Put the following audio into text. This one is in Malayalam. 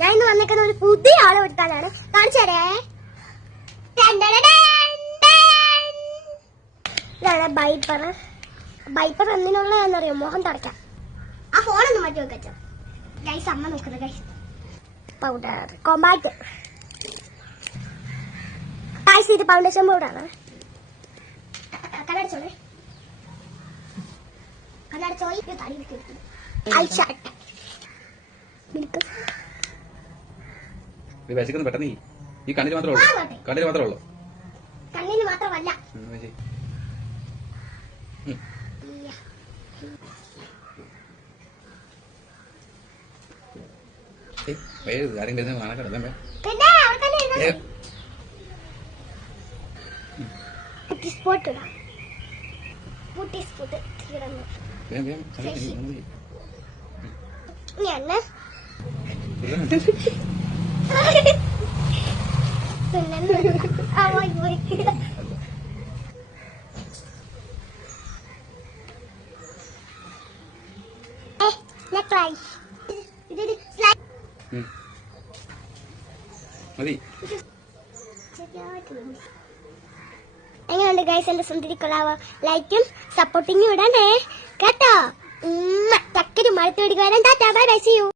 ഞാൻ ഇന്ന് വന്നേക്കുന്ന ഒരു പുതിയ ആളെ എടുത്താലാണ്. കാണിച്ചു തരേ. ഇതാണ് ബൈപ്പർ. ബൈപ്പർ എന്തിനുള്ളതാണെന്നറിയോ? മോഹം തുടയ്ക്കാം. ആ ഫോണൊന്നും മാറ്റി വെക്കച്ചോ. ഗൈസ് അമ്മ നോക്കുന്നത് ഗൈസ്. Powder compact. ഗൈസ് ഇത് ഫൗണ്ടേഷൻ പൗഡറാണ്. കണ്ണടച്ചോളേ. കണ്ണടച്ചോയി തടി വെക്കുന്നു. ഐഷാട്ട് പെട്ടെന്ന് ഈ കണ്ണിന് മാത്രമേ ഉള്ളൂ. കണ്ണിന് മാത്രമേ ഉള്ളൂ. കണ്ണിന് മാത്രമല്ല. എങ്ങനെയുണ്ട് ഗൈസ് എന്റെ സുന്ദരി കൊള്ളാവോ? ലൈക്കും സപ്പോർട്ടിങ്ങും ഇടണേ കേട്ടോ. ചക്കരി മഴത്ത് പിടിക്കുവാനും tata bye bye see U.